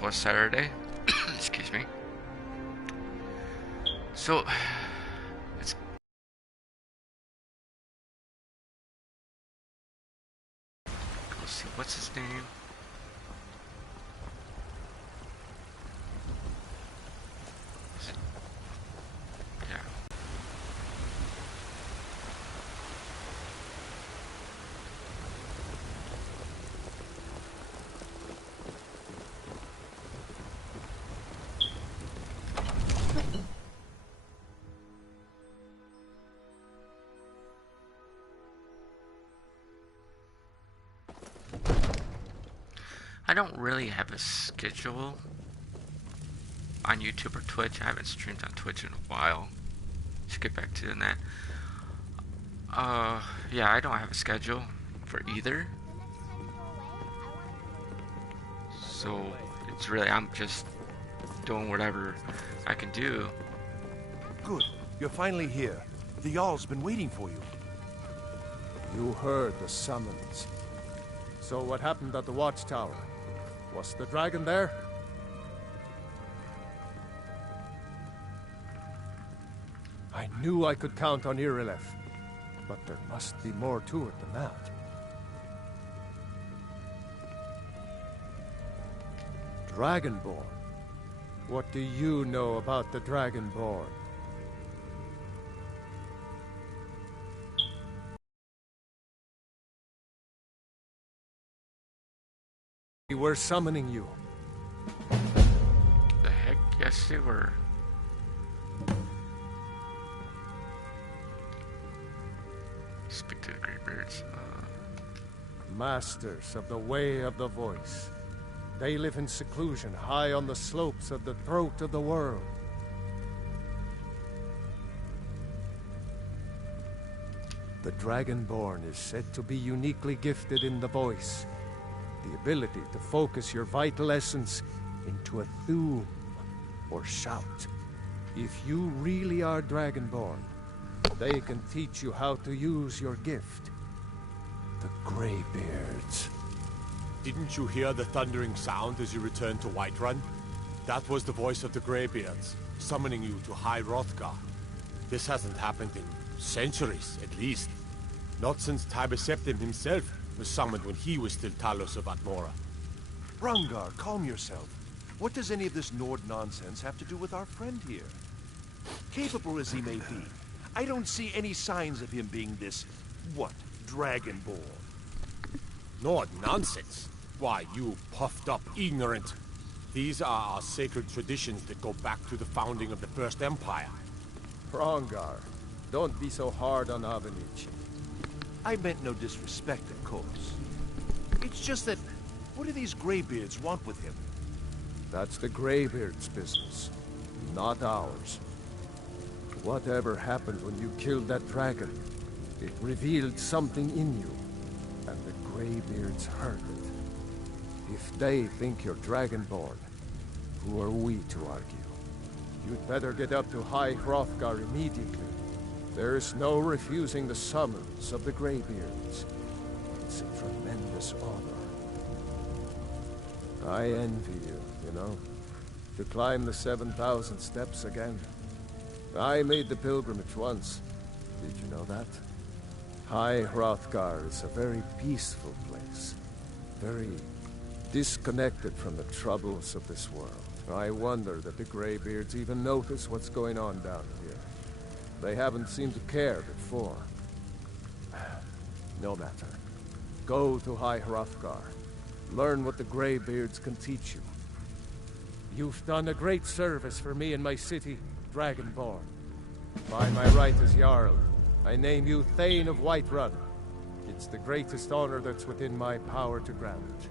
was Saturday. Excuse me. So, let's go see, what's his name? Is it, yeah. I don't really have a schedule on YouTube or Twitch. I haven't streamed on Twitch in a while. Should get back to doing that. Yeah, I don't have a schedule for either. So it's really, I'm just doing whatever I can do. Good. You're finally here. The Jarl's been waiting for you. You heard the summons. So what happened at the watchtower? Was the dragon there? I knew I could count on Irileth, but there must be more to it than that. Dragonborn? What do you know about the Dragonborn? We were summoning you. The heck? Yes, they were. Speak to the Greybeards. Masters of the Way of the Voice. They live in seclusion, high on the slopes of the throat of the world. The Dragonborn is said to be uniquely gifted in the voice. The ability to focus your vital essence into a thum, or shout. If you really are Dragonborn, they can teach you how to use your gift. The Greybeards. Didn't you hear the thundering sound as you returned to Whiterun? That was the voice of the Greybeards, summoning you to High Hrothgar. This hasn't happened in centuries, at least. Not since Tiber Septim himself was summoned when he was still Talos of Atmora. Rungar, calm yourself. What does any of this Nord nonsense have to do with our friend here? Capable as he may be, I don't see any signs of him being this, what, Dragonborn? Nord nonsense? Why, you puffed up ignorant. These are our sacred traditions that go back to the founding of the First Empire. Rongar, don't be so hard on Avenicci. I meant no disrespect, of course. It's just that, what do these Greybeards want with him? That's the Greybeards' business, not ours. Whatever happened when you killed that dragon, it revealed something in you, and the Greybeards heard it. If they think you're Dragonborn, who are we to argue? You'd better get up to High Hrothgar immediately. There's no refusing the summons of the Greybeards. It's a tremendous honor. I envy you, you know, to climb the 7,000 steps again. I made the pilgrimage once. Did you know that? High Hrothgar is a very peaceful place. Very disconnected from the troubles of this world. I wonder that the Greybeards even notice what's going on down here. They haven't seemed to care before. No matter. Go to High Hrothgar. Learn what the Greybeards can teach you. You've done a great service for me and my city, Dragonborn. By my right as Jarl, I name you Thane of Whiterun. It's the greatest honor that's within my power to grant.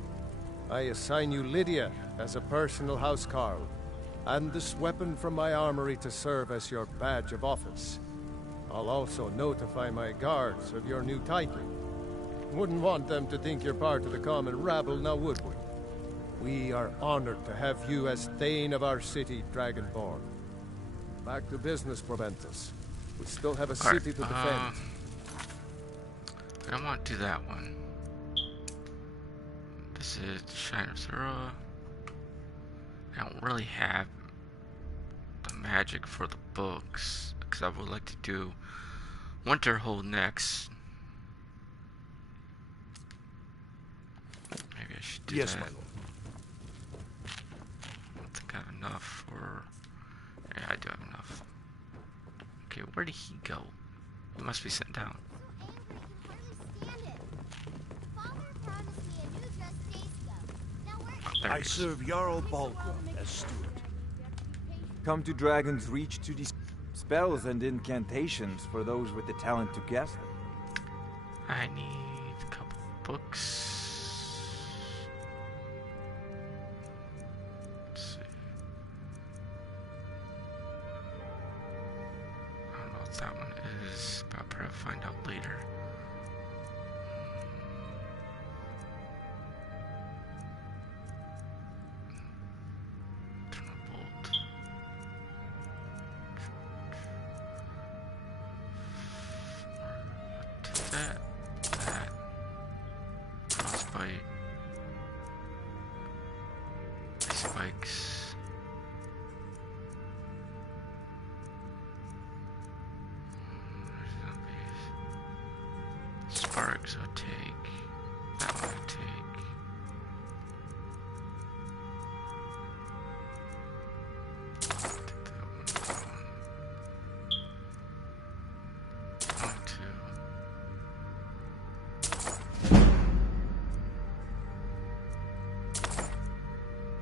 I assign you Lydia as a personal housecarl, and this weapon from my armory to serve as your badge of office. I'll also notify my guards of your new title. Wouldn't want them to think you're part of the common rabble, now would we? We are honored to have you as Thane of our city, Dragonborn. Back to business, Proventus. We still have a city to defend. I don't want to do that one. This is Shine of Zora. I don't really have the magic for the books, because I would like to do Winterhold next. Maybe I should do Yes, that. my lord. I don't think I have enough for... Yeah, I do have enough. Okay, where did he go? He must be sitting down. Oh, there I he is. serve Jarl Balgrum as steward. Come to Dragon's Reach to discover spells and incantations for those with the talent to guess them. I need a couple books. Let's see. I don't know what that one is, but I'll probably find out later. Thunderbolt. That. Frostbite. Spikes. Sparks I'll take. That one I'll take. Take that one. One, two.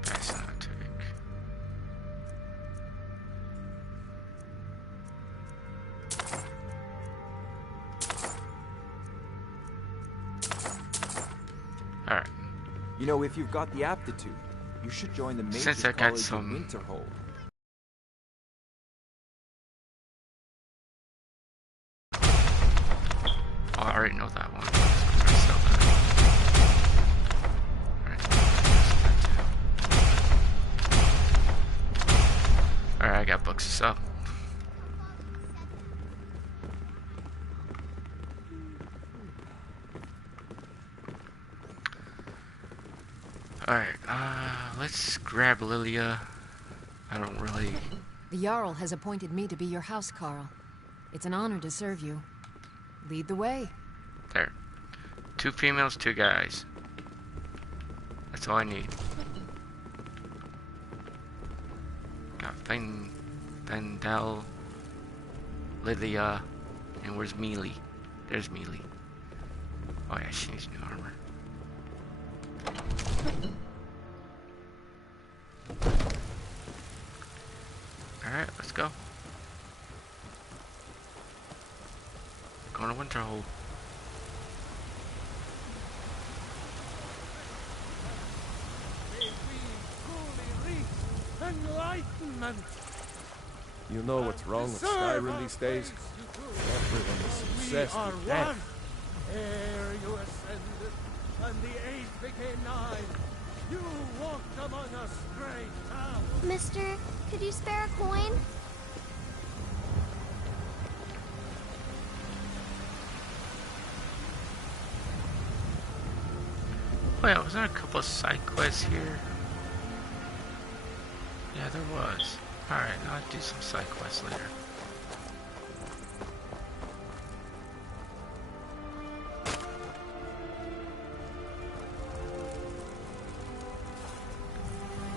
That's not take. Alright. You know, if you've got the aptitude, you should join the Mages Since I got College some- in Winterhold. Oh, I already know that one. I'm gonna sell that. Alright, that too. Alright, I got books to sell. Alright, let's grab Lilia. I don't really... The Jarl has appointed me to be your housecarl. It's an honor to serve you. Lead the way. There. 2 females, 2 guys. That's all I need. Got Vendel, Lilia, and where's Mealy? There's Mealy. Oh yeah, she needs new armor. Alright, let's go. Going to Winterhold. May we truly reach enlightenment. You know what's wrong with Skyrim these days? Everyone is obsessed with death. Ere you ascended, and the age became nigh, you walked among us great towns. Mister, could you spare a coin? Oh yeah, was there a couple of side quests here? Yeah, there was. Alright, I'll do some side quests later.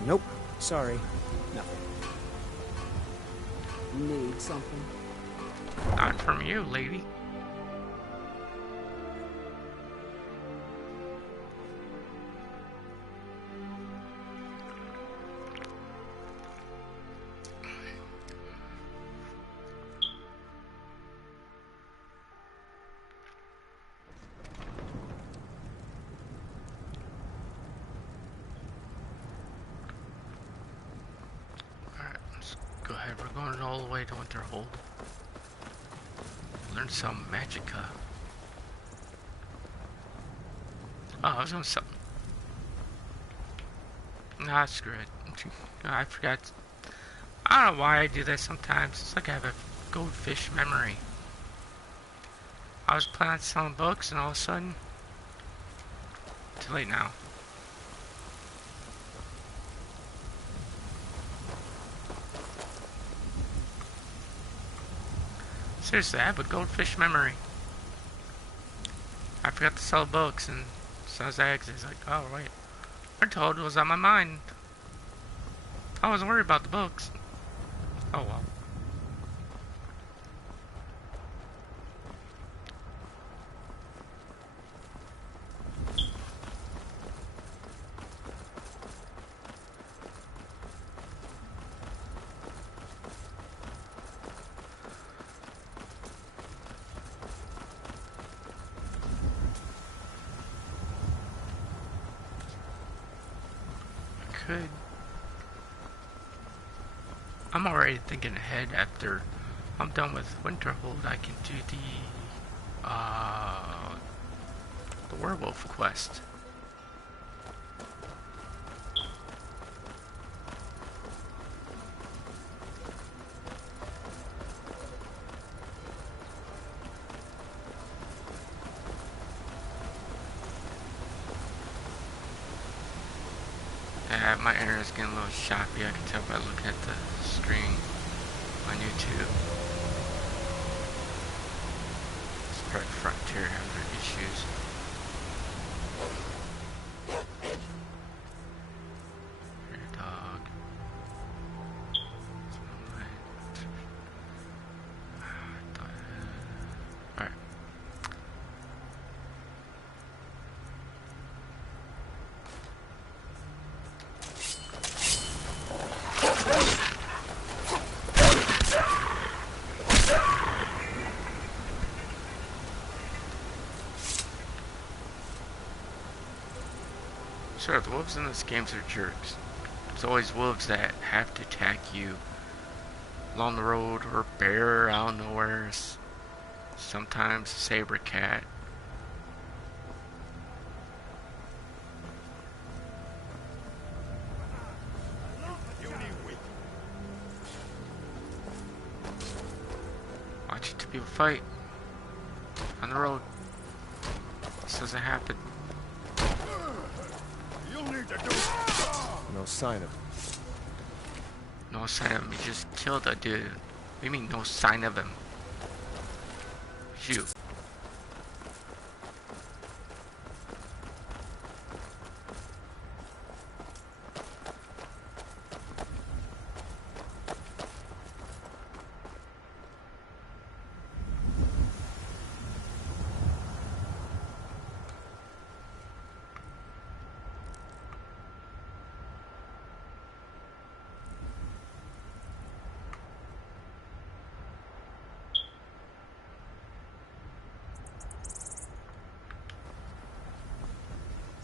Nope. Sorry. Nothing. Need something? Not from you, lady. Alright, let's go ahead. We're going all the way to Winterhold. Learn some magicka. Oh, I was gonna sell. Nah, screw it. I forgot. I don't know why I do that sometimes. It's like I have a goldfish memory. I was planning on selling books and all of a sudden... Too late now. Seriously, I have a goldfish memory. I forgot to sell books and sells eggs. It's like, oh wait, I told it was on my mind. I wasn't worried about the books. Oh well. Could. I'm already thinking ahead. After I'm done with Winterhold, I can do the werewolf quest. Yeah, my internet's getting a little choppy. I can tell by looking at the screen on YouTube. It's probably Frontier having their issues. Your dog. Alright. Sure, the wolves in this game are jerks. There's always wolves that have to attack you along the road, or bear out of nowhere. Sometimes a saber cat. Watching two people fight on the road. This doesn't happen. No sign of him. No sign of him. He just killed a dude. What do you mean, no sign of him? Shoot.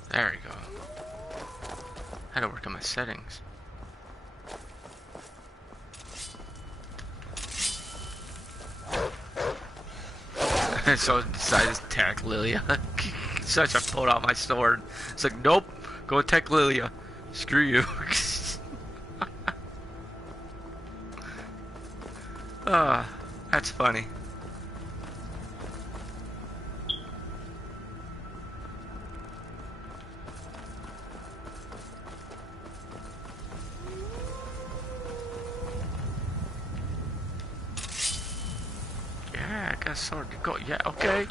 There we go. Had to work on my settings. So I decided to attack Lilia. So I pulled out my sword. It's like, nope, go attack Lilia. Screw you. That's funny. Yeah, I got a sword to go. Yeah, okay.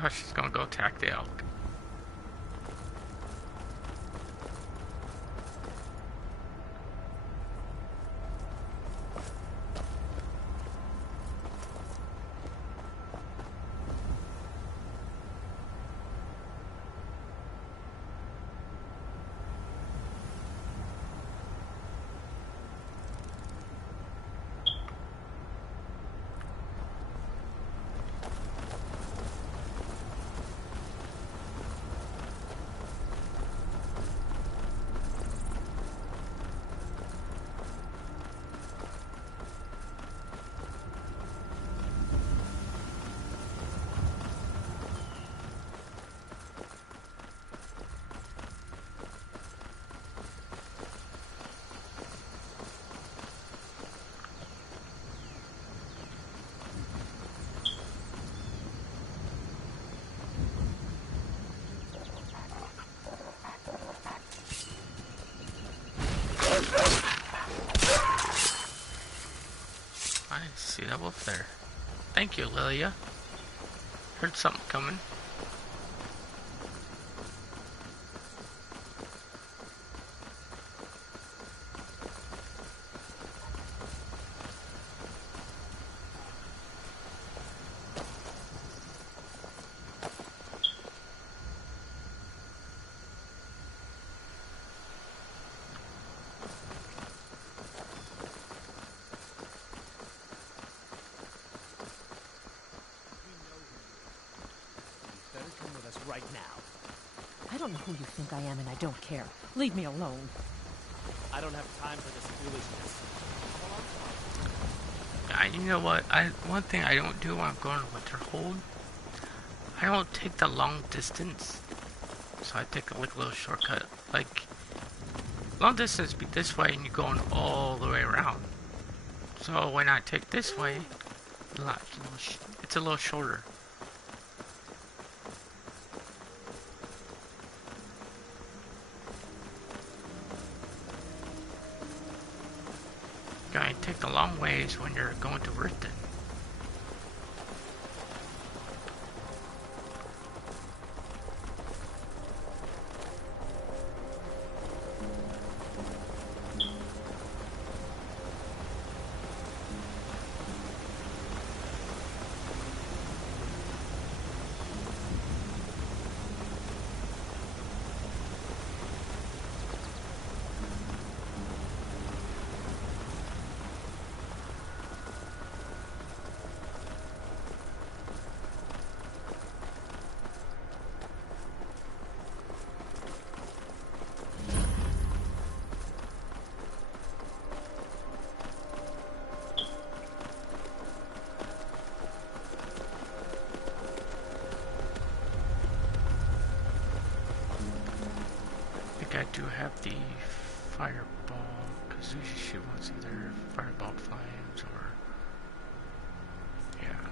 Oh, she's gonna go attack the elk. see that wolf there. Thank you, Lilia. Heard something coming. Right now. I don't know who you think I am, and I don't care. Leave me alone. I don't have time for this foolishness. You know what? One thing I don't do when I'm going to Winterhold, I don't take the long distance. So I take a little shortcut. Like, long distance be this way, and you're going all the way around. So when I take this way, it's a little shorter. You take the long ways when you're going to Riften. I do have the fireball, because usually she wants either fireball flames or, yeah,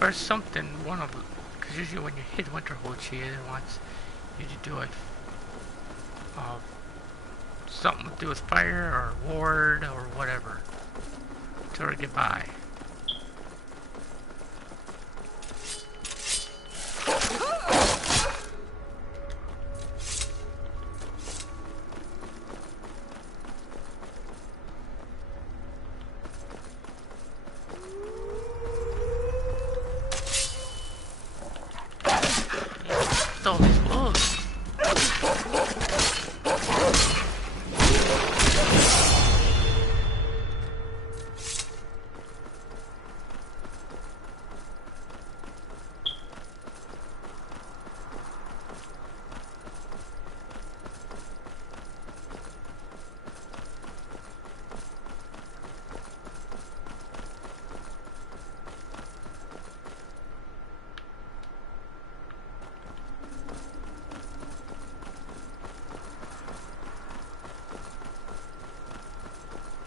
or something, one of them, because usually when you hit Winterhold, she either wants you to do something to do with fire or ward or whatever, to her get by. All these wolves.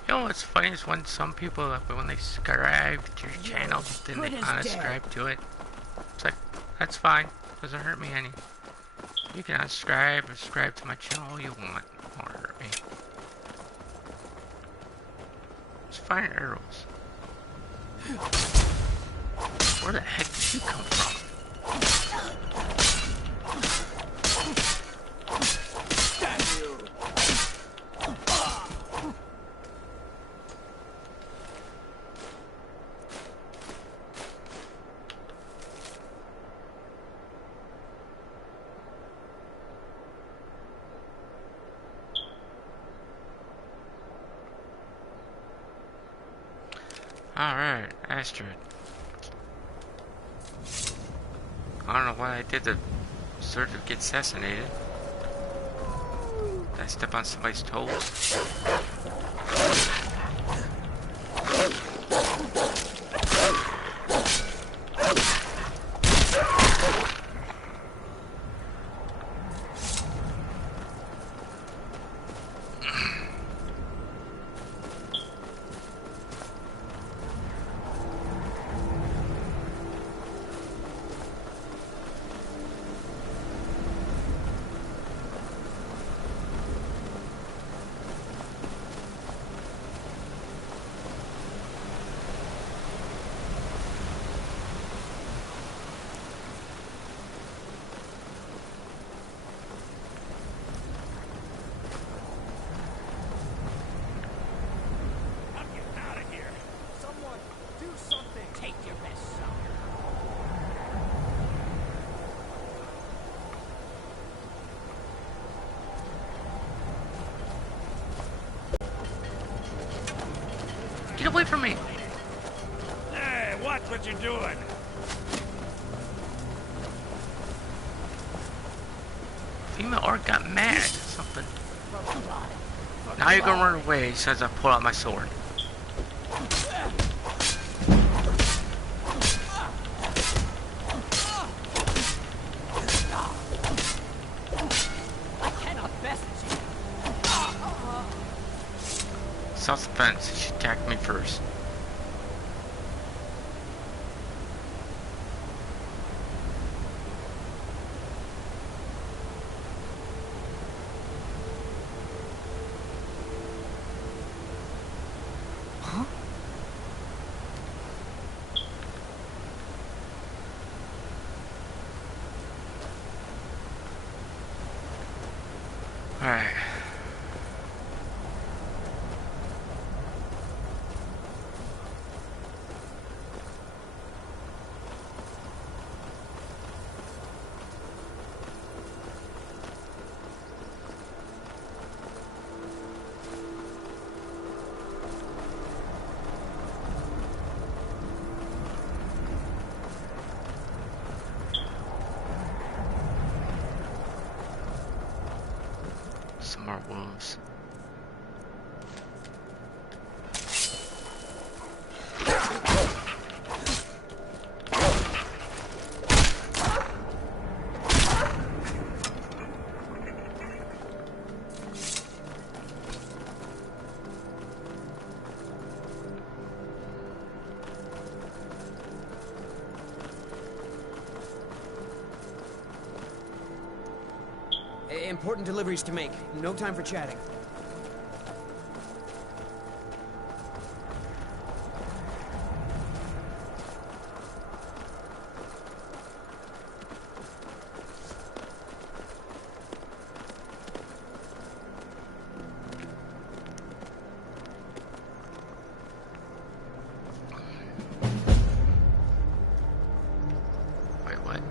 You know what's funny is when some people, like, when they subscribe to your channel, then they unsubscribe to it. It's like, that's fine. Doesn't hurt me any. You can unsubscribe or subscribe to my channel all you want. It won't hurt me. Let's find arrows. Where the heck did you come from? Alright, Astrid. I don't know why I did the sort of get assassinated. Did I step on somebody's toes? Get away from me! Hey, watch what you're doing. Female orc got mad. Something. Now you're gonna run away, he says I pull out my sword. I cannot message you. Self-defense, she attacked me first. Alright. Some more wolves. Important deliveries to make. No time for chatting. Wait, what?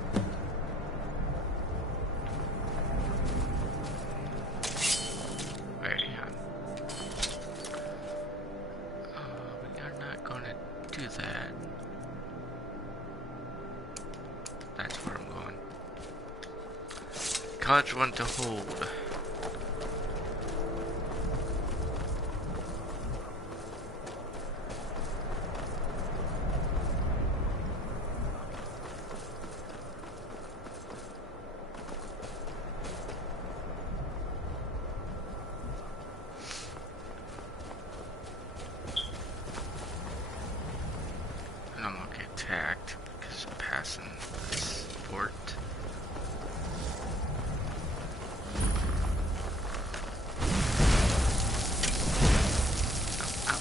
Wait, yeah. We are not gonna do that. That's where I'm going. College one to hold. And I'm gonna get attacked because I'm passing this fort. Ow, ow.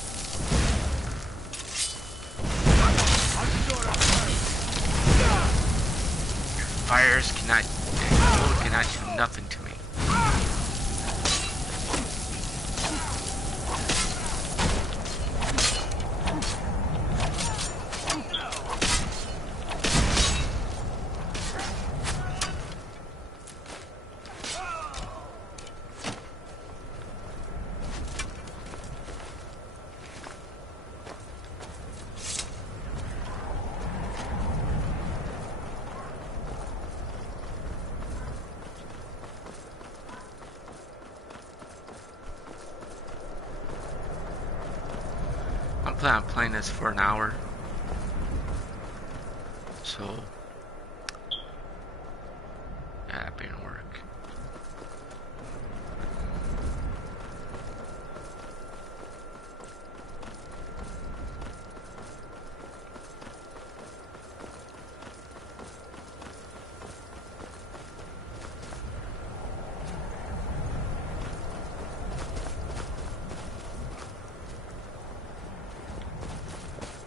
Fires cannot do nothing to me. I'm planning on playing this for an hour. So, yeah, that didn't work.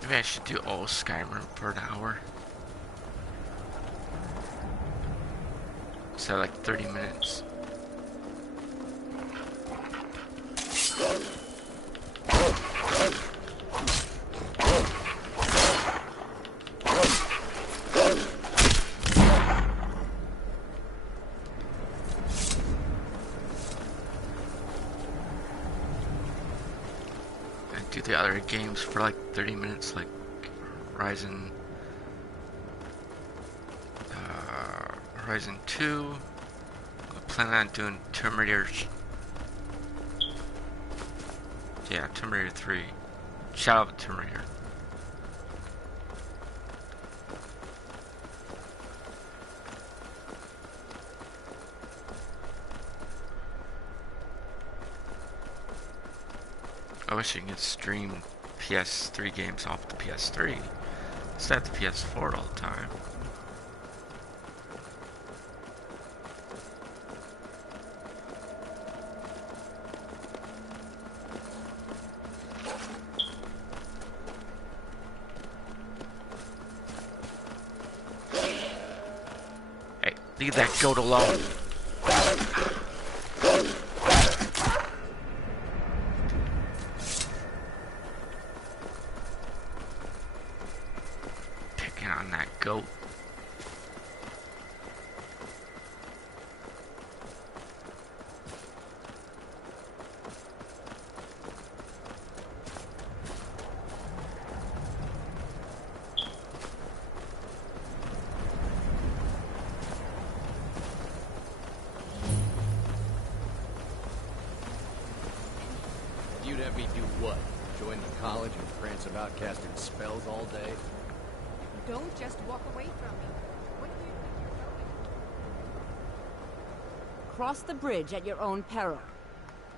Maybe I should do all Skyrim for an hour. So like 30 minutes. do the other games for like 30 minutes, like Horizon, Horizon 2. I plan on doing Tomb Raider. Yeah, Tomb Raider 3. Shadow of the Tomb Raider. I wish you could stream PS3 games off the PS3 instead of the PS4 all the time. Hey, leave that goat alone. On that goat. You'd have me do what? Join the college and prance about casting spells all day? Don't just walk away from me. What do you think you're going? Cross the bridge at your own peril.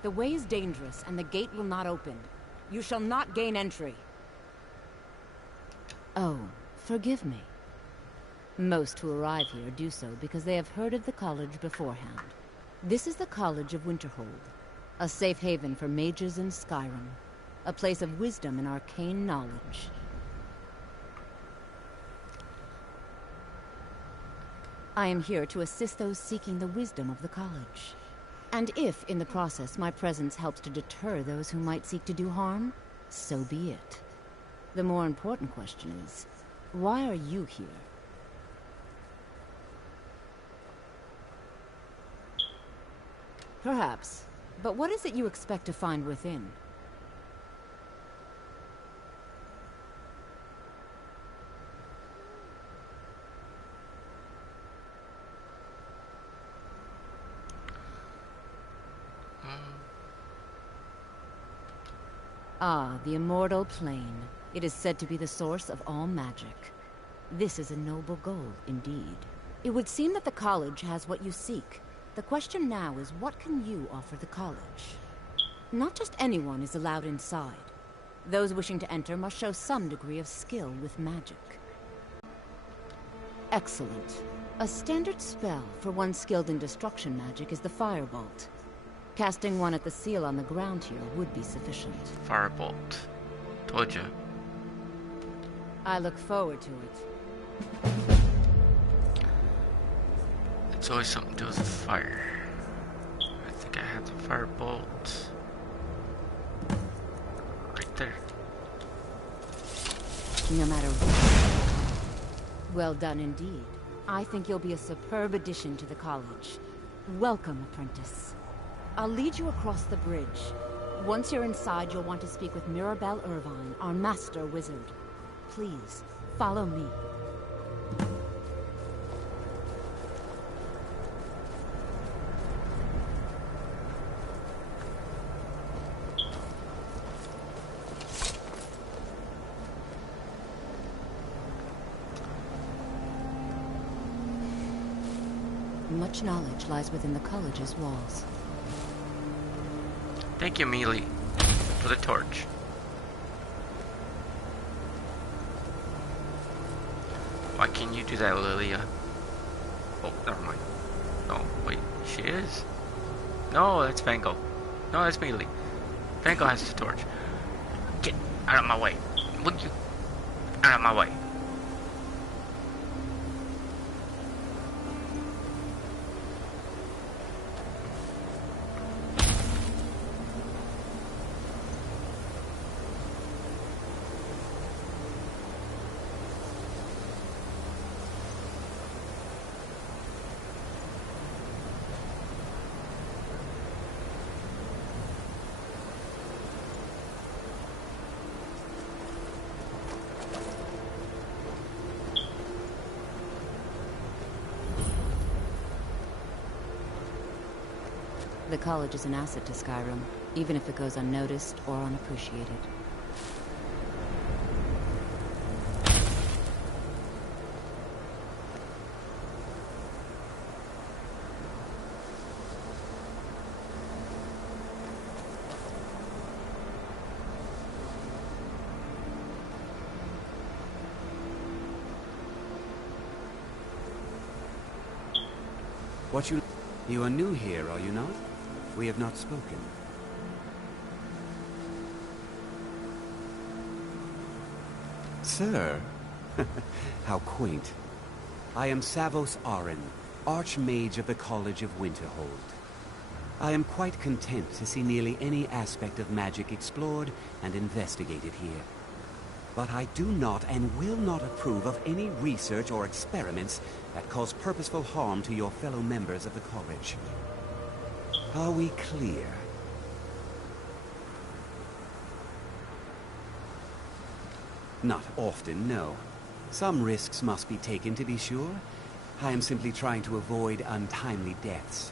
The way is dangerous, and the gate will not open. You shall not gain entry. Oh, forgive me. Most who arrive here do so because they have heard of the college beforehand. This is the College of Winterhold, a safe haven for mages in Skyrim, a place of wisdom and arcane knowledge. I am here to assist those seeking the wisdom of the college. And if, in the process, my presence helps to deter those who might seek to do harm, so be it. The more important question is, why are you here? Perhaps. But what is it you expect to find within? Ah, the immortal plane. It is said to be the source of all magic. This is a noble goal, indeed. It would seem that the college has what you seek. The question now is, what can you offer the college? Not just anyone is allowed inside. Those wishing to enter must show some degree of skill with magic. Excellent. A standard spell for one skilled in destruction magic is the Firebolt. Casting one at the seal on the ground here would be sufficient. Firebolt. Told ya. I look forward to it. It's always something to do with fire. I think I have the firebolt. Right there. No matter what. Well done indeed. I think you'll be a superb addition to the college. Welcome, apprentice. I'll lead you across the bridge. Once you're inside, you'll want to speak with Mirabelle Irvine, our master wizard. Please, follow me. Much knowledge lies within the college's walls. Thank you, Mealy, for the torch. Why can you do that, Lilia? Oh, never mind. No, wait, she is? No, that's Vango. No, that's Mealy. Vango has the torch. Get out of my way. Will you? Out of my way. The college is an asset to Skyrim, even if it goes unnoticed or unappreciated. You are new here, are you not? We have not spoken. Sir? How quaint. I am Savos Arin, Archmage of the College of Winterhold. I am quite content to see nearly any aspect of magic explored and investigated here. But I do not and will not approve of any research or experiments that cause purposeful harm to your fellow members of the college. Are we clear? Not often, no. Some risks must be taken, to be sure. I am simply trying to avoid untimely deaths.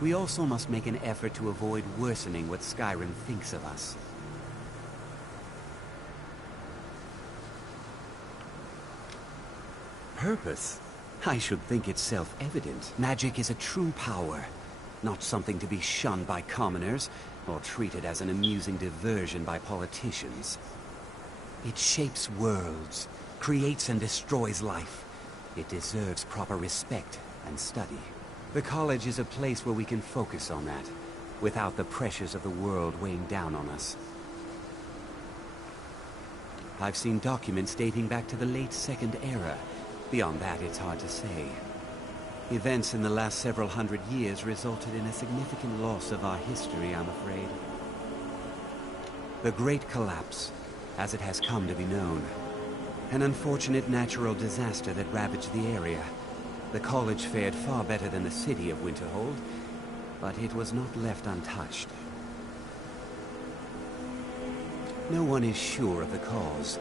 We also must make an effort to avoid worsening what Skyrim thinks of us. Purpose? I should think it's self-evident. Magic is a true power, not something to be shunned by commoners, or treated as an amusing diversion by politicians. It shapes worlds, creates and destroys life. It deserves proper respect and study. The college is a place where we can focus on that, without the pressures of the world weighing down on us. I've seen documents dating back to the late Second Era. Beyond that, it's hard to say. Events in the last several hundred years resulted in a significant loss of our history, I'm afraid. The Great Collapse, as it has come to be known. An unfortunate natural disaster that ravaged the area. The college fared far better than the city of Winterhold, but it was not left untouched. No one is sure of the cause.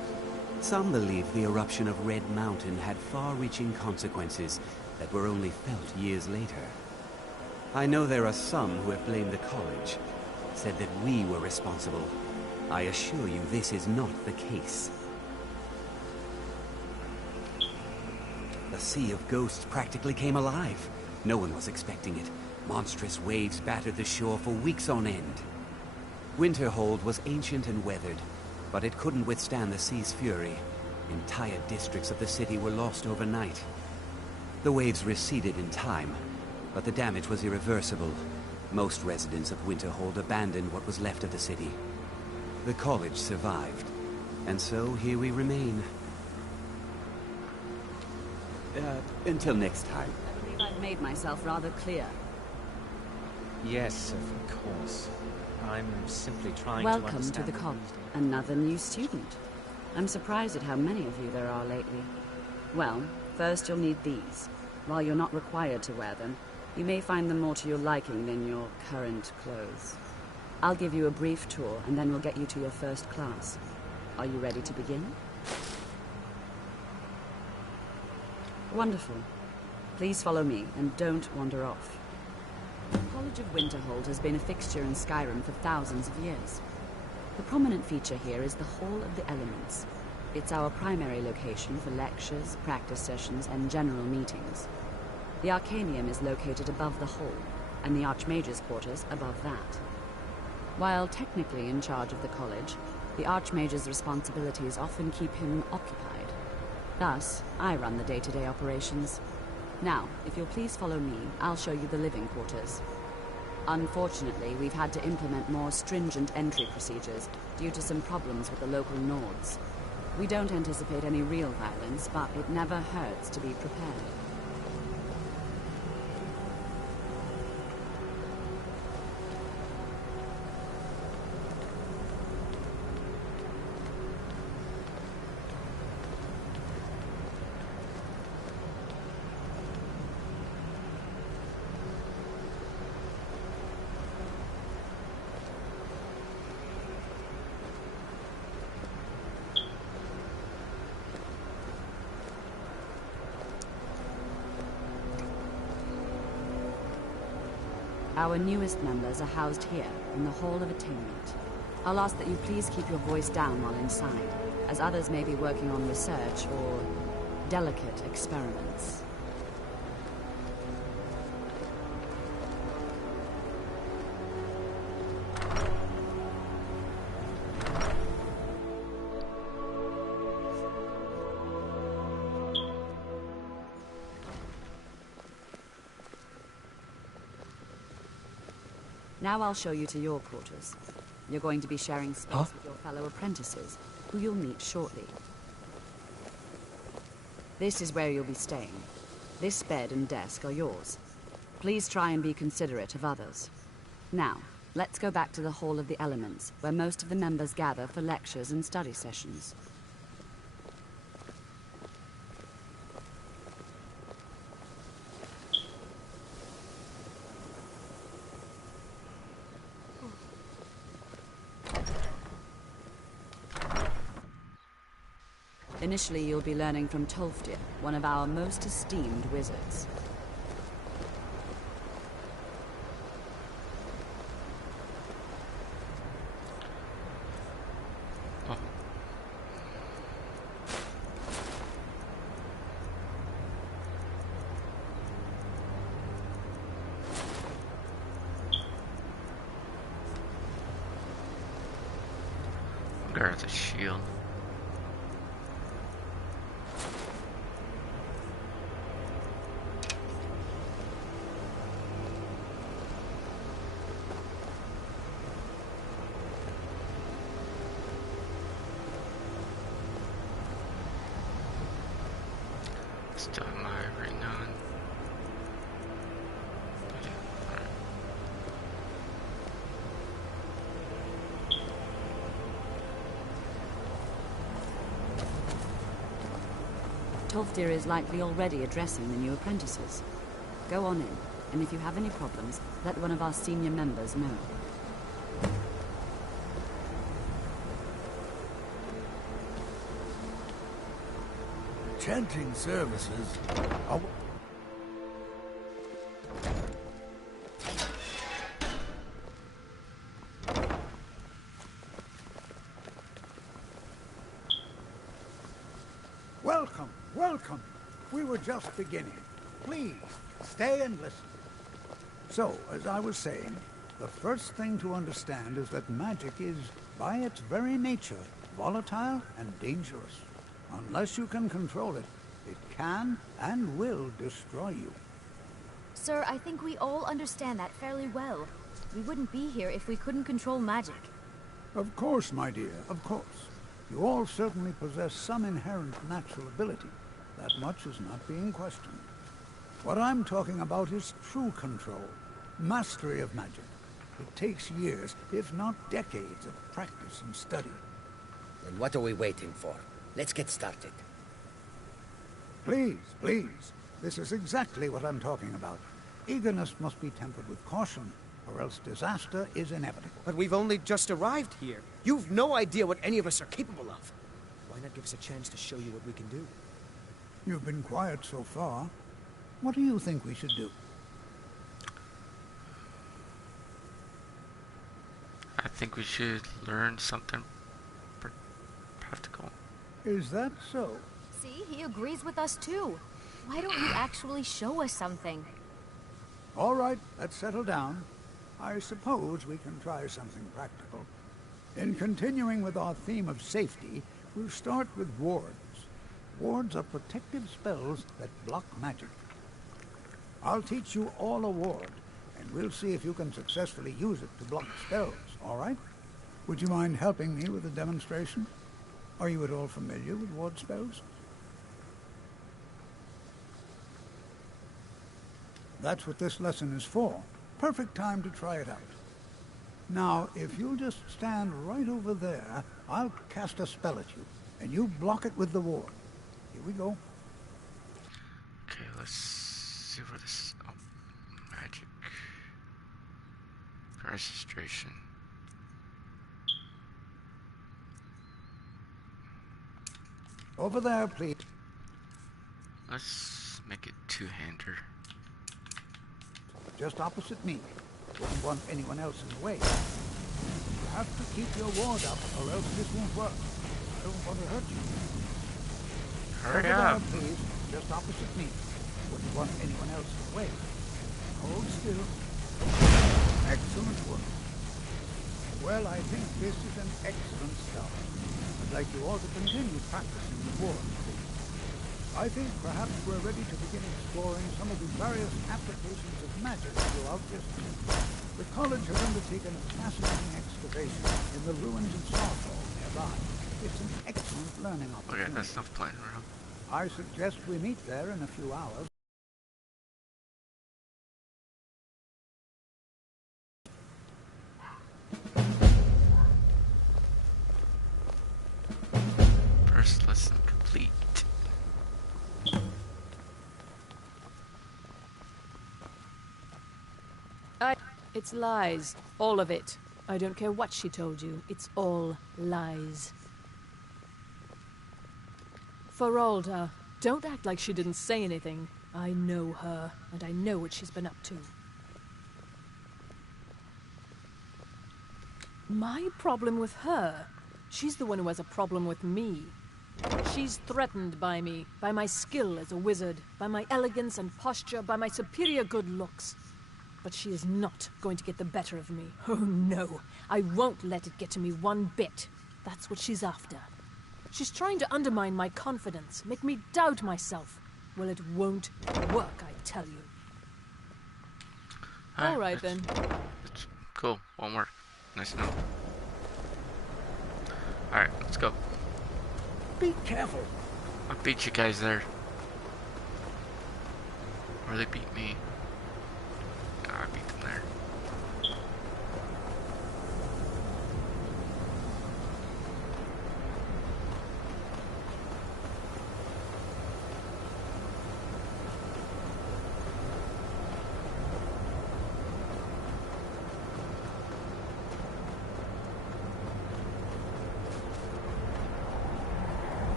Some believe the eruption of Red Mountain had far-reaching consequences that were only felt years later. I know there are some who have blamed the college, said that we were responsible. I assure you this is not the case. The Sea of Ghosts practically came alive. No one was expecting it. Monstrous waves battered the shore for weeks on end. Winterhold was ancient and weathered, but it couldn't withstand the sea's fury. Entire districts of the city were lost overnight. The waves receded in time, but the damage was irreversible. Most residents of Winterhold abandoned what was left of the city. The college survived, and so here we remain. Until next time. I believe I've made myself rather clear. Yes, of course. I'm simply trying to Welcome understand... to the college. Another new student. I'm surprised at how many of you there are lately. Well, first you'll need these. While you're not required to wear them, you may find them more to your liking than your current clothes. I'll give you a brief tour, and then we'll get you to your first class. Are you ready to begin? Wonderful. Please follow me, and don't wander off. The College of Winterhold has been a fixture in Skyrim for thousands of years. The prominent feature here is the Hall of the Elements. It's our primary location for lectures, practice sessions, and general meetings. The Arcanium is located above the hall, and the Archmage's quarters above that. While technically in charge of the college, the Archmage's responsibilities often keep him occupied. Thus, I run the day-to-day operations. Now, if you'll please follow me, I'll show you the living quarters. Unfortunately, we've had to implement more stringent entry procedures due to some problems with the local Nords. We don't anticipate any real violence, but it never hurts to be prepared. Our newest members are housed here, in the Hall of Attainment. I'll ask that you please keep your voice down while inside, as others may be working on research or delicate experiments. Now I'll show you to your quarters. You're going to be sharing space with your fellow apprentices, who you'll meet shortly. This is where you'll be staying. This bed and desk are yours. Please try and be considerate of others. Now, let's go back to the Hall of the Elements, where most of the members gather for lectures and study sessions. Initially, you'll be learning from Tolfdir, one of our most esteemed wizards. There's a shield. Still admiring none. Tolfdir is likely already addressing the new apprentices. Go on in, and if you have any problems, let one of our senior members know. Chanting services are... Welcome, welcome. We were just beginning. Please, stay and listen. So, as I was saying, the first thing to understand is that magic is, by its very nature, volatile and dangerous. Unless you can control it, it can and will destroy you. Sir, I think we all understand that fairly well. We wouldn't be here if we couldn't control magic. Of course, my dear, of course. You all certainly possess some inherent natural ability. That much is not being questioned. What I'm talking about is true control, mastery of magic. It takes years, if not decades, of practice and study. Then what are we waiting for? Let's get started. Please, please. This is exactly what I'm talking about. Eagerness must be tempered with caution, or else disaster is inevitable. But we've only just arrived here. You've no idea what any of us are capable of. Why not give us a chance to show you what we can do? You've been quiet so far. What do you think we should do? I think we should learn something practical. Is that so? See, he agrees with us too. Why don't you actually show us something? All right, let's settle down. I suppose we can try something practical. In continuing with our theme of safety, we'll start with wards. Wards are protective spells that block magic. I'll teach you all a ward, and we'll see if you can successfully use it to block spells, all right? Would you mind helping me with a demonstration? Are you at all familiar with ward spells? That's what this lesson is for. Perfect time to try it out. Now, if you'll just stand right over there, I'll cast a spell at you, and you block it with the ward. Here we go. Okay, let's see where this is. Oh, magic. Registration. Over there, please. Let's make it two-hander. Just opposite me. Wouldn't want anyone else in the way. You have to keep your ward up, or else this won't work. I don't want to hurt you. Hurry Over up. there, please. Just opposite me. Wouldn't want anyone else in the way. Hold still. Excellent work. Well, I think this is an excellent start. I'd like you all to continue practicing the ward, please. I think perhaps we're ready to begin exploring some of the various applications of magic throughout this. The college has undertaken a fascinating excavation in the ruins of Sarthal nearby. It's an excellent learning opportunity. Okay, that's enough playing around. I suggest we meet there in a few hours. First lesson complete. It's lies. All of it. I don't care what she told you. It's all lies. Feralda, don't act like she didn't say anything. I know her, and I know what she's been up to. My problem with her? She's the one who has a problem with me. She's threatened by me, by my skill as a wizard, by my elegance and posture, by my superior good looks. But she is not going to get the better of me. Oh no, I won't let it get to me one bit. That's what she's after. She's trying to undermine my confidence, make me doubt myself. Well, it won't work, I tell you. All right then. It's cool, won't work. Nice to know. Alright, let's go. Be careful. I beat you guys there. Or they beat me. I beat them there.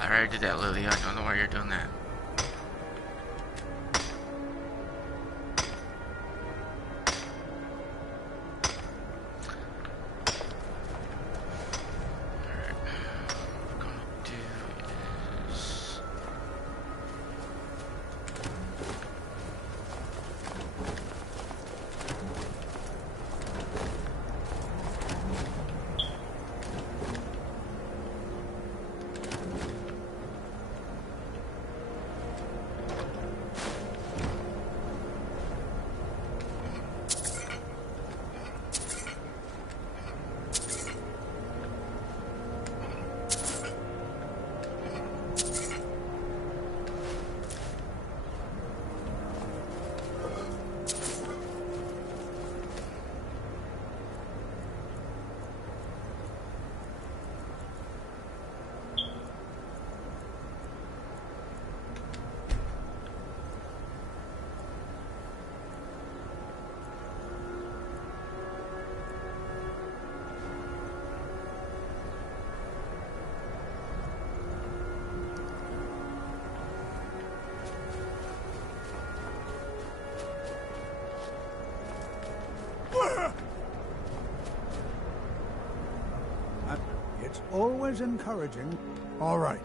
I already did that, Lily. I don't know why you're doing that. always encouraging. All right.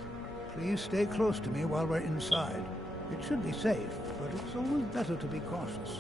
Please stay close to me while we're inside. It should be safe, but it's always better to be cautious.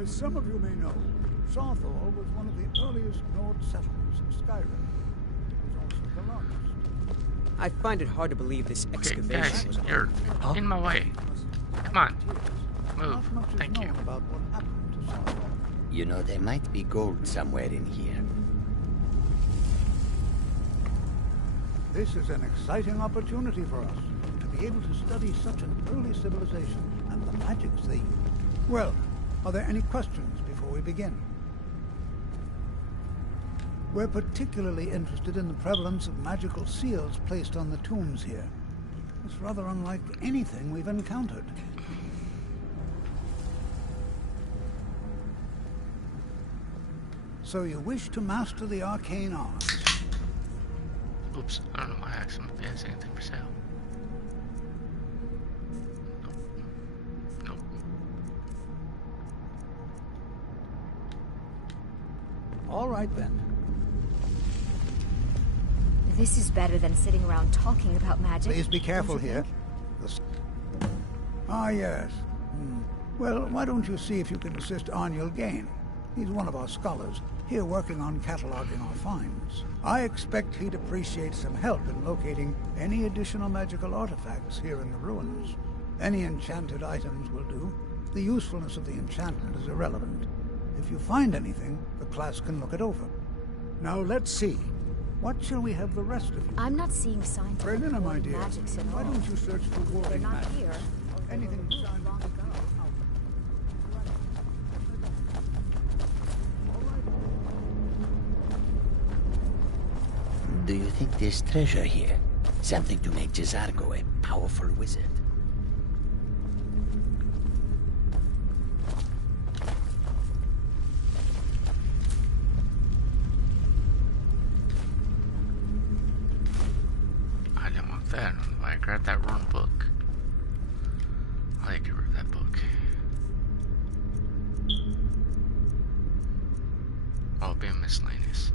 As some of you may know, Sawthorne was one of the earliest Nord settlements in Skyrim. It was also the largest. I find it hard to believe this excavation guys, was you're in my way. Come on. Move. Thank you. About what happened to Sawthorne. You know, there might be gold somewhere in here. This is an exciting opportunity for us to be able to study such an early civilization and the magics they used. Well, are there any questions before we begin? We're particularly interested in the prevalence of magical seals placed on the tombs here. It's rather unlike anything we've encountered. So you wish to master the arcane arts? Oops, I don't know why I asked him if he has anything for sale. All right, then. This is better than sitting around talking about magic. Please be careful here. Ah, yes. Well, why don't you see if you can assist Arniel Gain? He's one of our scholars, here working on cataloging our finds. I expect he'd appreciate some help in locating any additional magical artifacts here in the ruins. Any enchanted items will do. The usefulness of the enchantment is irrelevant. If you find anything, the class can look it over. Now let's see. What shall we have the rest of you? I'm not seeing signs of Berlina, my dear, magics at all. why don't you search for They're warding not magic? here. Anything besides Long ago. Do you think there's treasure here? Something to make Jazargo a powerful wizard? I didn't want that. I grabbed that wrong book. I like to get rid of that book. Oh, being miscellaneous.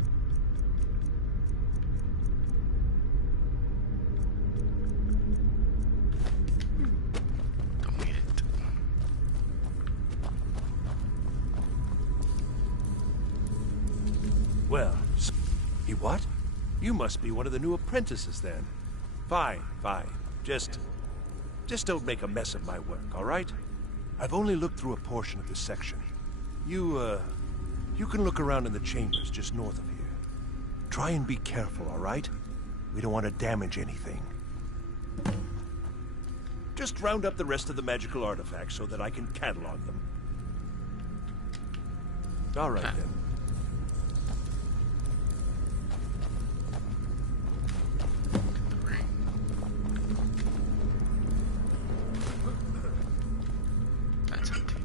Don't need it. Well, you what? You must be one of the new apprentices then. Fine, fine. Just don't make a mess of my work, all right? I've only looked through a portion of this section. You can look around in the chambers just north of here. Try and be careful, all right? We don't want to damage anything. Just round up the rest of the magical artifacts so that I can catalog them. All right, then. That's empty.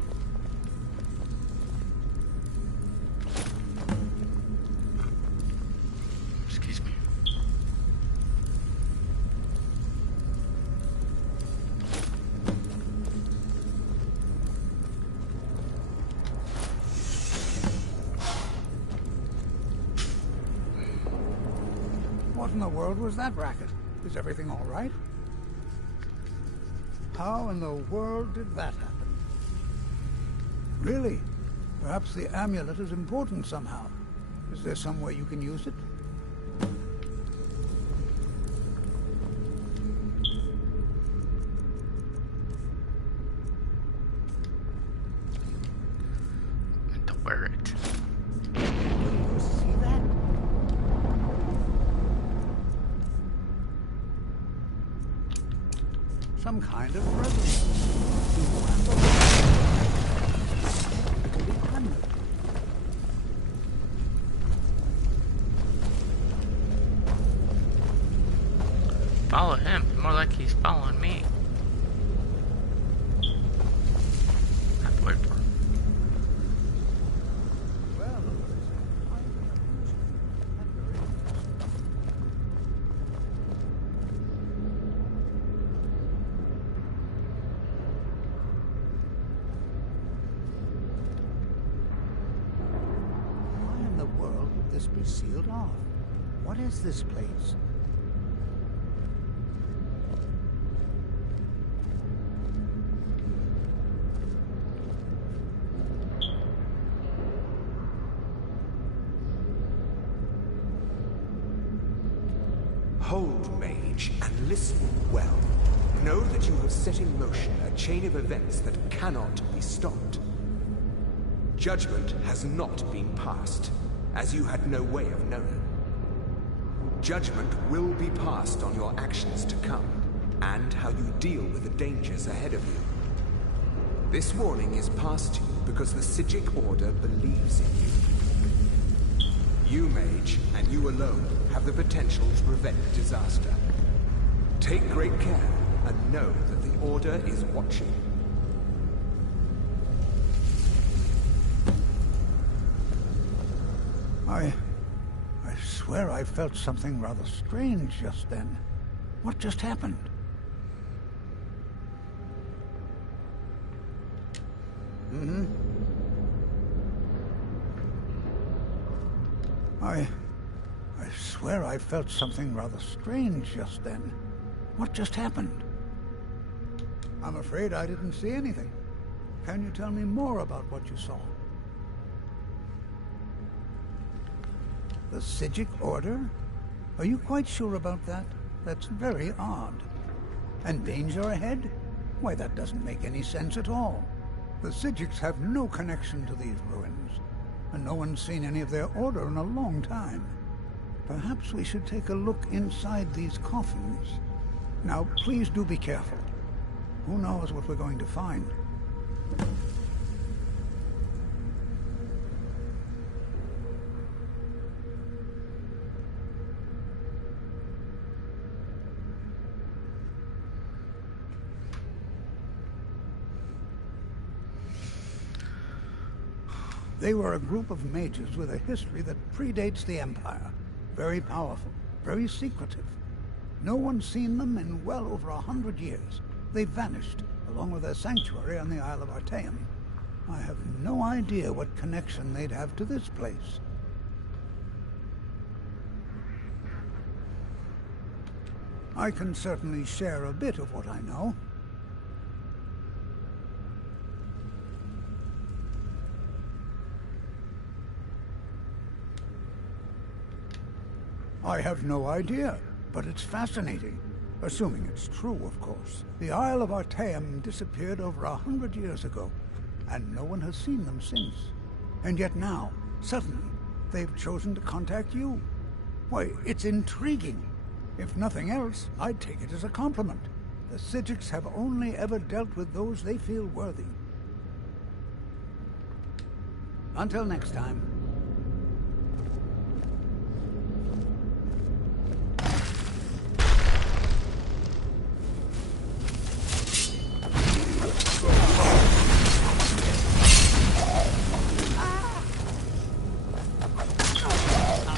Excuse me. What in the world was that racket? Is everything all right? How in the world did that happen? Really? Perhaps the amulet is important somehow. Is there some way you can use it? And to wear it. You see that? Some kind of resonance. It will be amulet. Follow him. More like he's following me. must be sealed off. What is this place? Hold, mage, and listen well. Know that you have set in motion a chain of events that cannot be stopped. Judgment has not been passed, as you had no way of knowing. Judgment will be passed on your actions to come, and how you deal with the dangers ahead of you. This warning is passed to you because the Psijic Order believes in you. You, mage, and you alone, have the potential to prevent disaster. Take great care, and know that the Order is watching. I swear I felt something rather strange just then. What just happened? Mm-hmm. I swear I felt something rather strange just then. What just happened? I'm afraid I didn't see anything. Can you tell me more about what you saw? The Psijic Order? Are you quite sure about that? That's very odd. And danger ahead? Why, that doesn't make any sense at all. The Psijics have no connection to these ruins, and no one's seen any of their order in a long time. Perhaps we should take a look inside these coffins. Now, please do be careful. Who knows what we're going to find? They were a group of mages with a history that predates the Empire. Very powerful, very secretive. No one's seen them in well over 100 years. They vanished, along with their sanctuary on the Isle of Artaeum. I have no idea what connection they'd have to this place. I can certainly share a bit of what I know. I have no idea, but it's fascinating. Assuming it's true, of course. The Isle of Artaeum disappeared over 100 years ago, and no one has seen them since. And yet now, suddenly, they've chosen to contact you. Why, it's intriguing. If nothing else, I'd take it as a compliment. The Psijics have only ever dealt with those they feel worthy. Until next time.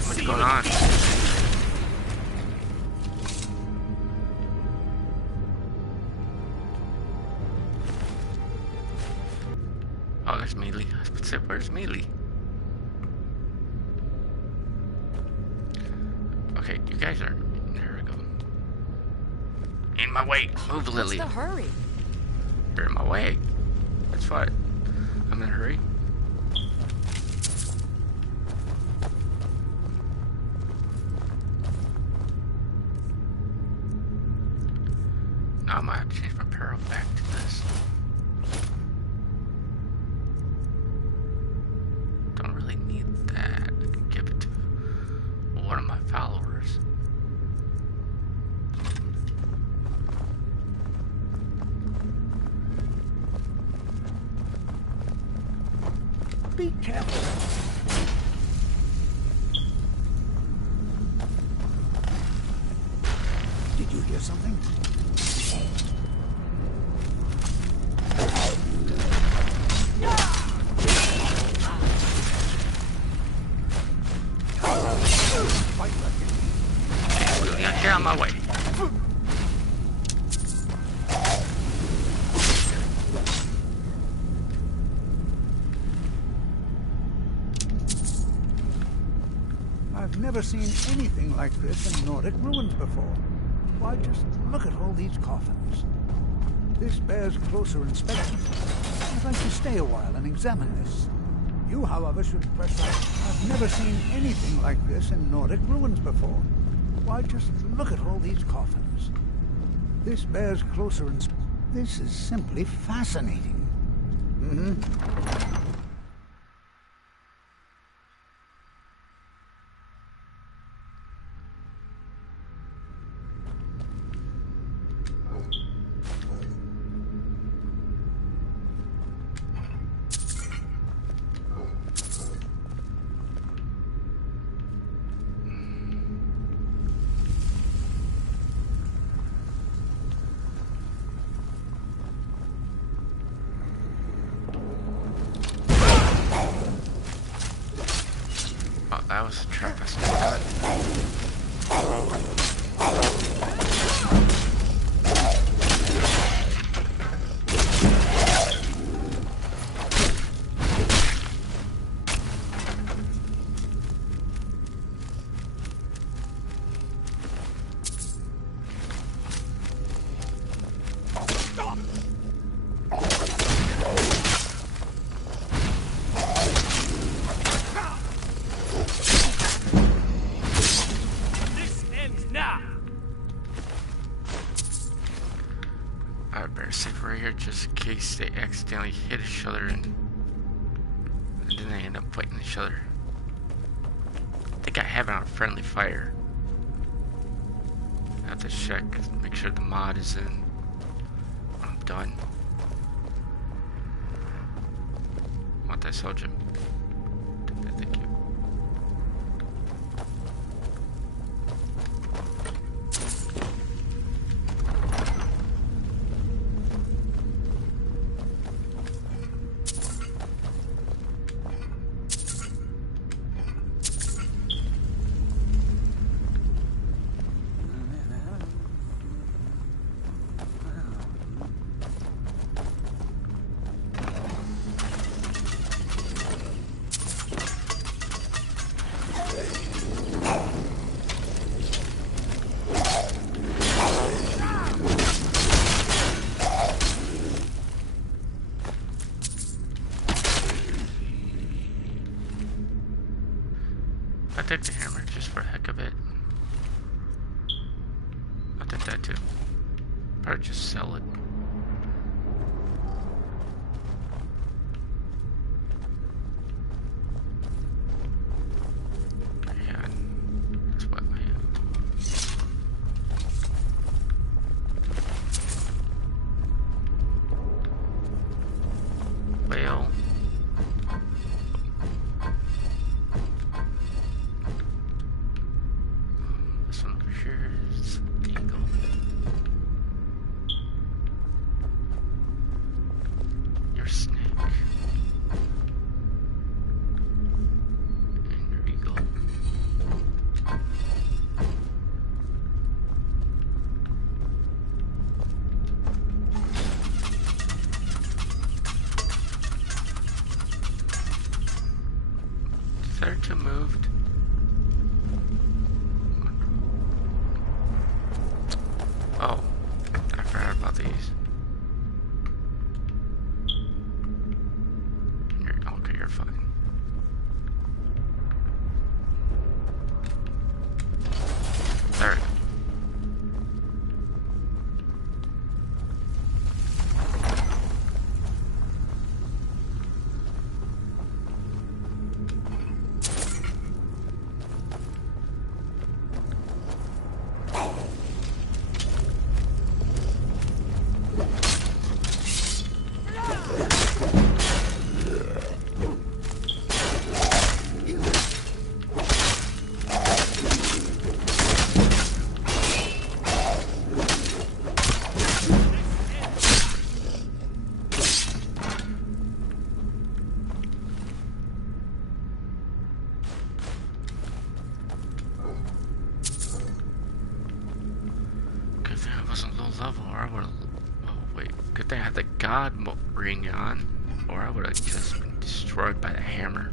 What's going on? Oh, that's Mealy. I was about to say, where's Mealy? Okay, you guys are... There we go. In my way. Move, Lily. What's the hurry? You're in my way. That's fine. I'm in a hurry. Now I might have to change my apparel back to this. Don't really need that. I can give it to one of my followers. Be careful. Did you hear something? Get out of my way. never seen anything like this in Nordic ruins before. Why, just look at all these coffins. This bears closer inspection. I'd like to stay a while and examine this. You, however, should press on. I've never seen anything like this in Nordic ruins before. Why, just look at all these coffins. This bears closer inspection. This is simply fascinating. That was a trap I still just in case they accidentally hit each other and then they end up fighting each other. I think I have it on friendly fire. I have to check, make sure the mod is in when I'm done. Want that soldier? Thank you. I take the hammer just for the heck of it. I'll take that too. Probably just sell it. Yeah, that's what I am. Well. Two moved. Oh, I forgot about these. Okay, you're fine. There. Level, or I would have. Oh wait, good thing I had the God ring on, or I would have just been destroyed by the hammer.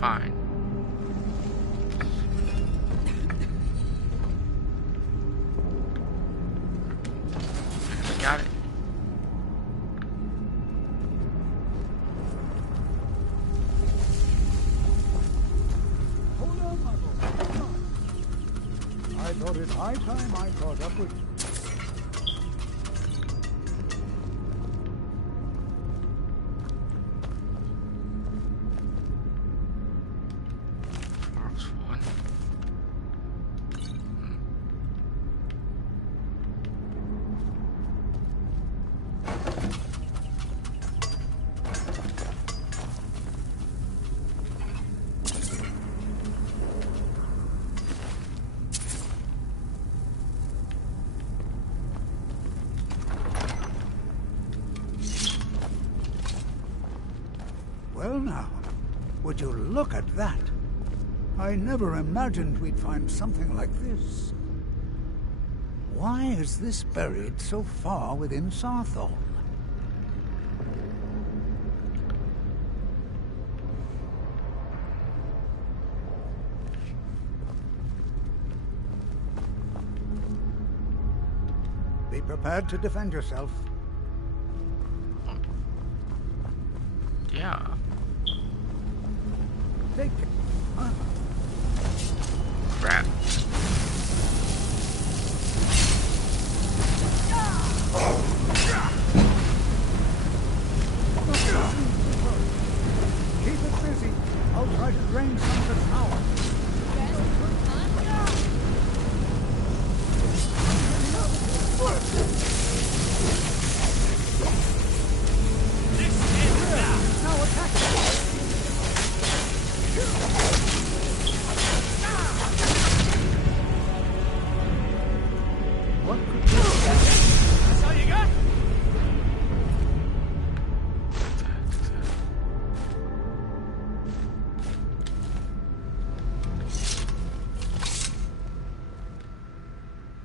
fine. Got it. Hold on, my boy. Hold on. I thought it high time I caught up with you. Well now, would you look at that? I never imagined we'd find something like this. Why is this buried so far within Sarthol? Be prepared to defend yourself. Yeah. Take it. Huh? Crap. Keep it busy. I'll try to drain some of its power. Now attack it. What could be? That's all you got?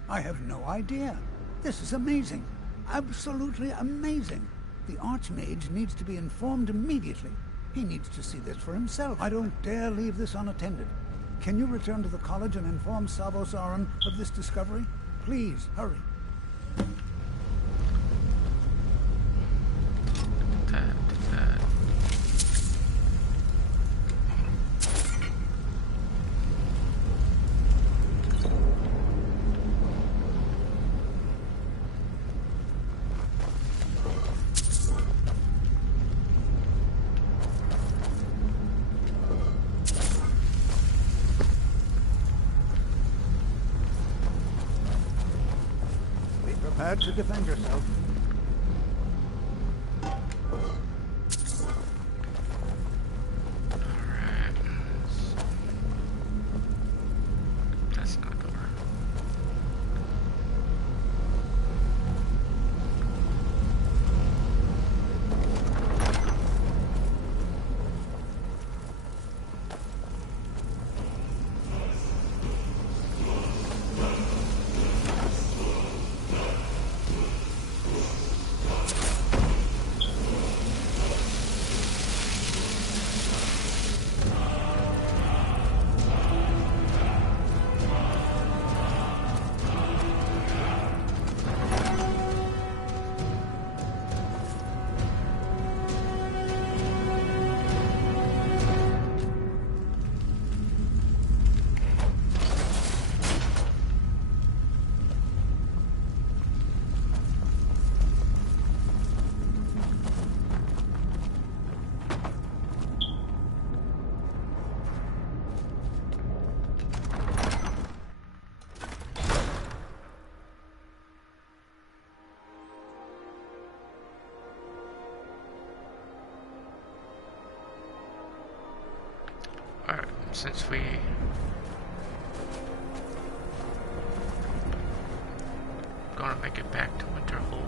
I have no idea. This is amazing. Absolutely amazing. The Archmage needs to be informed immediately. He needs to see this for himself. I don't dare leave this unattended. Can you return to the college and inform Savos Aran of this discovery? Please, hurry. Prepared to defend yourself. Alright. That's not over. Alright, since we gonna make it back to Winterhold.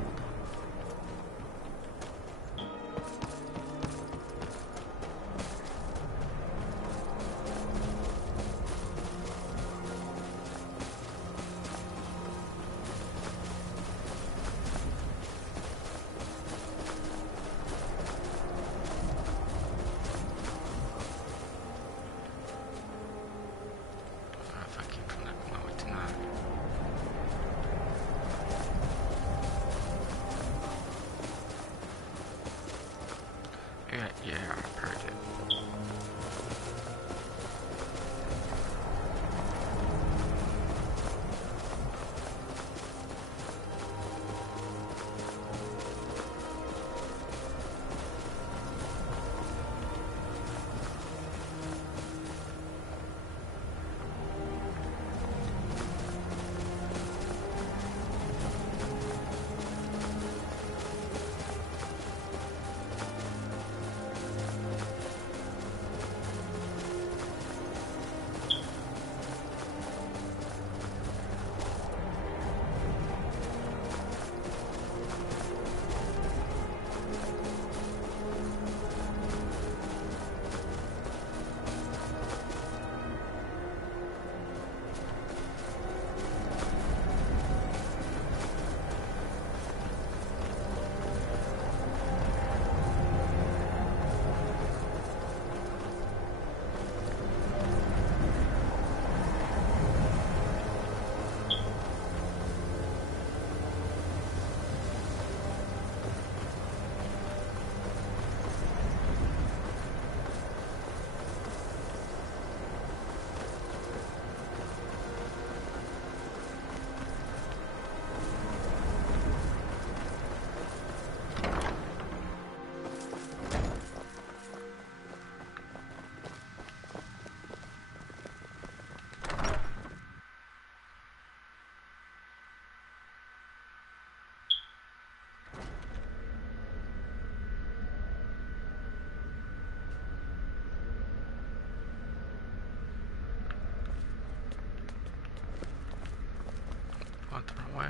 went the wrong way.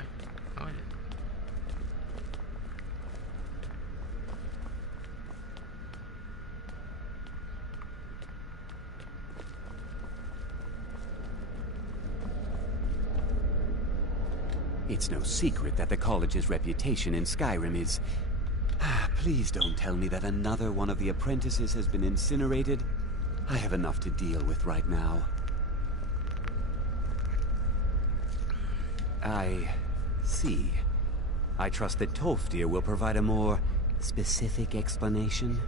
No, I didn't. It's no secret that the college's reputation in Skyrim is... Please don't tell me that another one of the apprentices has been incinerated. I have enough to deal with right now. I see. I trust that Tolfdir will provide a more specific explanation.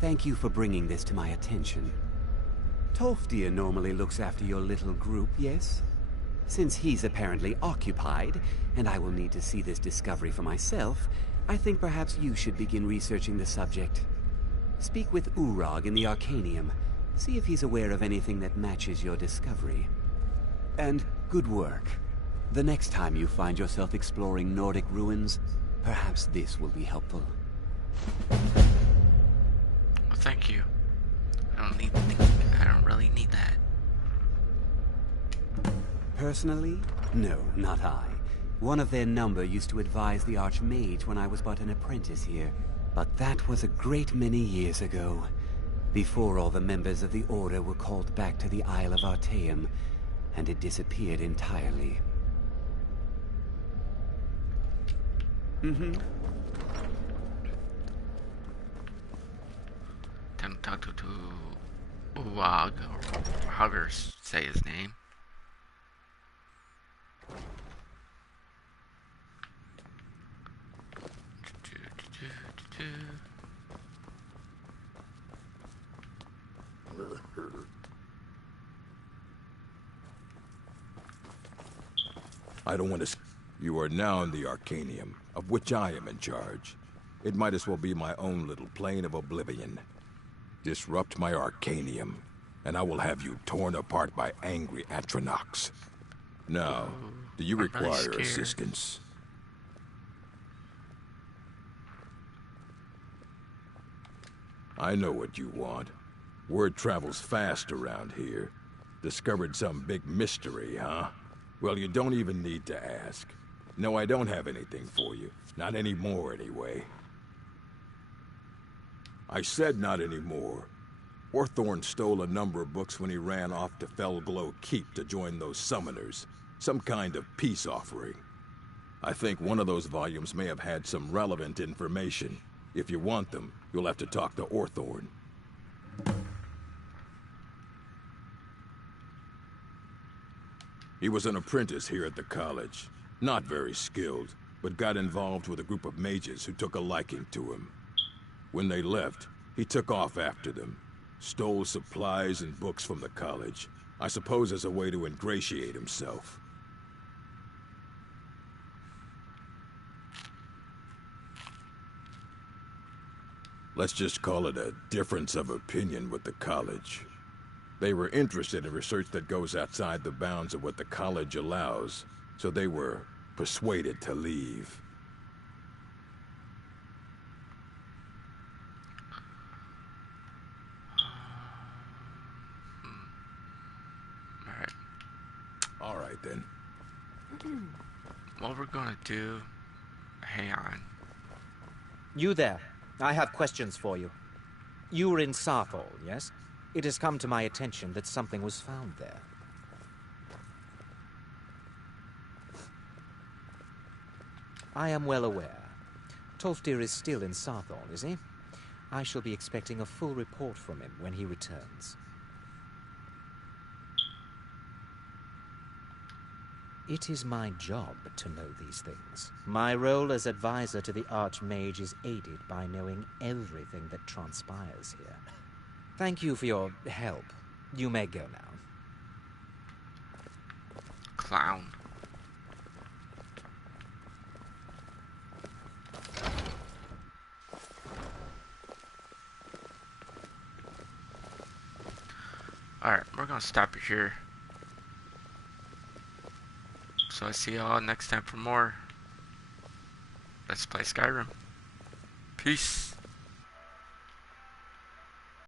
Thank you for bringing this to my attention. Tolfdir normally looks after your little group, yes? Since he's apparently occupied, and I will need to see this discovery for myself, I think perhaps you should begin researching the subject. Speak with Urag in the Arcanium. See if he's aware of anything that matches your discovery. And good work. The next time you find yourself exploring Nordic ruins, perhaps this will be helpful. Well, thank you. I don't really need that. Personally? No, not I. One of their number used to advise the Archmage when I was but an apprentice here. But that was a great many years ago, before all the members of the Order were called back to the Isle of Artaeum, and it disappeared entirely. Time to talk to Uwag, or however say his name. I don't want to... You are now in the Arcanium, of which I am in charge. It might as well be my own little plane of oblivion. Disrupt my Arcanium, and I will have you torn apart by angry Atronachs. Now, do you require assistance? I know what you want. Word travels fast around here. Discovered some big mystery, huh? Well, you don't even need to ask. No, I don't have anything for you. Not anymore, anyway. I said not anymore. Orthorn stole a number of books when he ran off to Felglow Keep to join those summoners. Some kind of peace offering. I think one of those volumes may have had some relevant information. If you want them, you'll have to talk to Orthorn. He was an apprentice here at the college. Not very skilled, but got involved with a group of mages who took a liking to him. When they left, he took off after them. Stole supplies and books from the college. I suppose as a way to ingratiate himself. Let's just call it a difference of opinion with the college. They were interested in research that goes outside the bounds of what the college allows, so they were persuaded to leave. All right, then. What we're gonna do... Hang on. You there. I have questions for you. You were in Sarthol, yes? It has come to my attention that something was found there. I am well aware. Tolfdir is still in Sarthol, is he? I shall be expecting a full report from him when he returns. It is my job to know these things. My role as advisor to the Archmage is aided by knowing everything that transpires here. Thank you for your help. You may go now. Clown. Alright, we're gonna stop it here. So I see y'all next time for more Let's Play Skyrim. Peace.